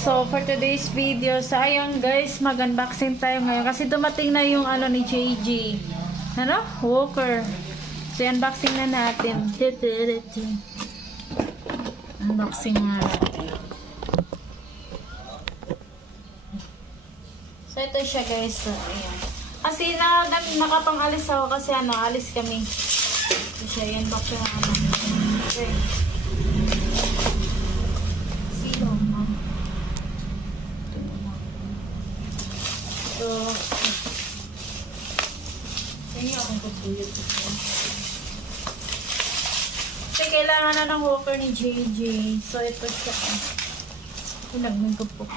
So, for today's video, so ayun guys, mag-unboxing tayo ngayon. Kasi dumating na yung ano ni JJ. Ano? Walker. So, unboxing na natin. Unboxing na natin. So, ito siya guys. So, ayan. Kasi nakapang-alis ako kasi ano, alis kami. So, siya, yan box yung ano. Okay. Sino? So, hindi akong pagpuyot ito. Kasi kailangan na ng walker ni JJ. So, ito siya. Pinagmigop ko.